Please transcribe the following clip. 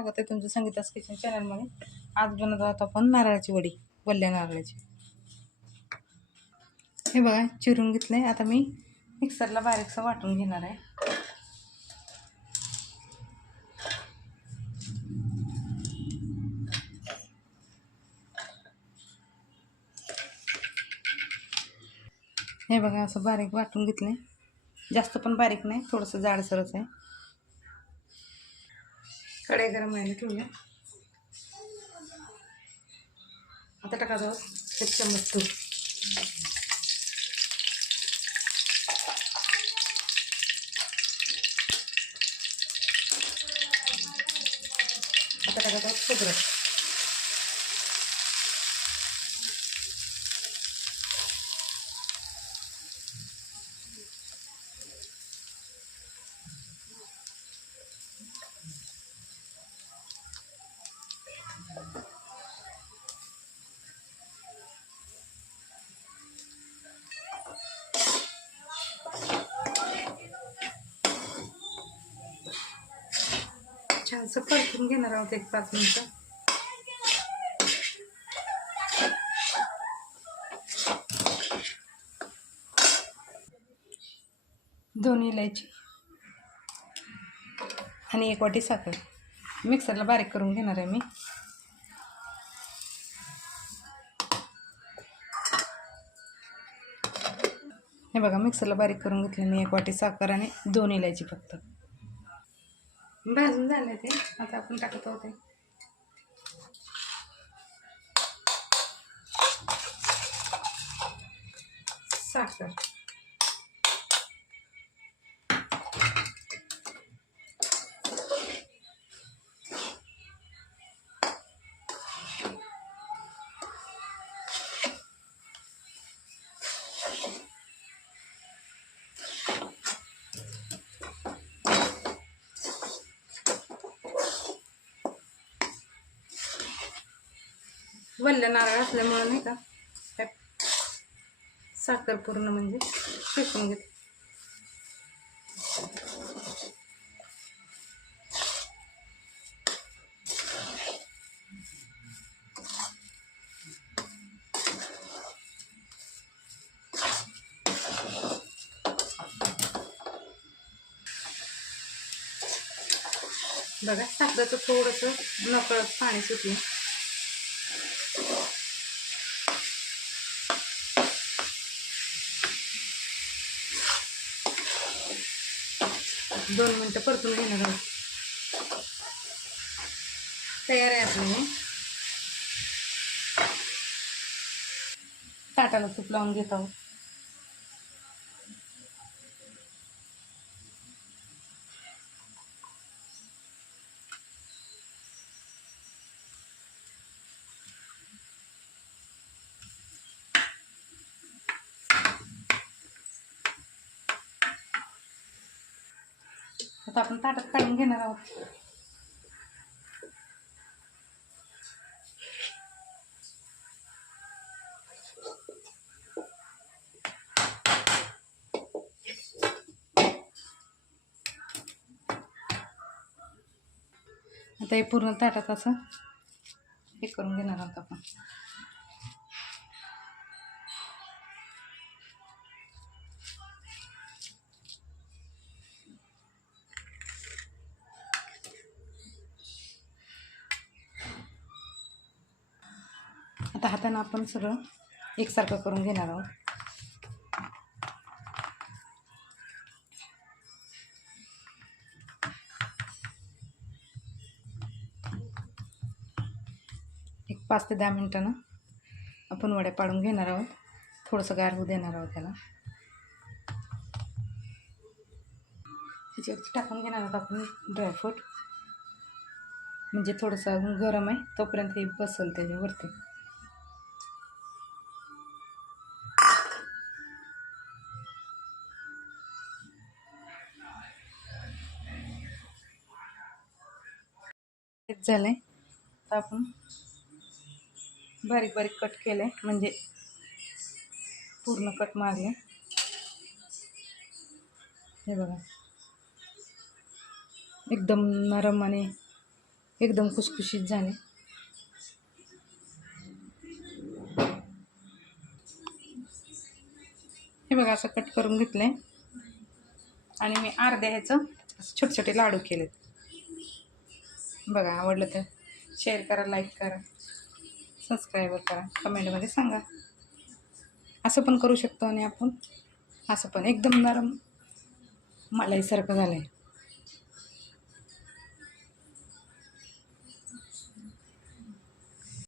स्वागत आहे तुमचं संगीतास किचन चॅनलमध्ये आज बनवत आहोत आपण नारळाची वडी वल्ल्या नारळाची. हे बघा चिरून घेतले आता मी मिक्सरला बारीकसं वाटून घेणार आहे. हे बघा असं बारीक वाटून घेतलं जास्त पण बारीक नाही थोडंसं जाडसरच आहे. कढई गरम व्हायला ठेवूया आता टाकायचं एक चम्मच तूप आता छानसं परतून घेणार आहोत एक पाच मिनटं. दोन इलायची आणि एक वाटी साखर. मिक्सरला बारीक करून घेणार आहे मी. हे बघा मिक्सरला बारीक करून घेतले मी एक वाटी साखर आणि दोन इलायची फक्त. भाजून झाले ते. आता आपण टाकत आहोत साखर. वल्ल्या नारळ असल्यामुळं नाही का साखर पूर्ण म्हणजे शेकून घेते. बघा साखरेचं थोडंसं नकळत पाणी सुटलं. दोन मिनटं परतून घेणार आहोत तयार आहे आपलं. ताटाला तूप लावून घेत आहोत. आता आपण ताटात काढून घेणार आहोत. आता हे पूर्ण ताटात असं हे करून घेणार आहोत आपण. आता हातानं आपण सगळं एकसारखं करून घेणार आहोत. एक पाच ते दहा मिनटानं आपण वड्या पाडून घेणार आहोत. थोडंसं गार होऊ देणार आहोत त्याला. त्याच्यावरती टाकून घेणार आहोत आपण ड्रायफ्रूट म्हणजे थोडंसं अजून गरम आहे तोपर्यंत हे बसल त्याच्यावरती. झालं आहे तर आपण बारीक बारीक कट केलं आहे म्हणजे पूर्ण कट मारले हे बघा. एकदम नरम आणि एकदम खुसखुशीत झाले हे बघा असं कट करून घेतलं आहे आणि मी अर्ध्या ह्याचं छोटे छोटे लाडू केलेत. बघा आवडलं तर शेअर करा लाईक करा सबस्क्राईबर करा कमेंटमध्ये सांगा. असं पण करू शकतो आणि आपण असं पण एकदम नरम मलाईसारखं झालं आहे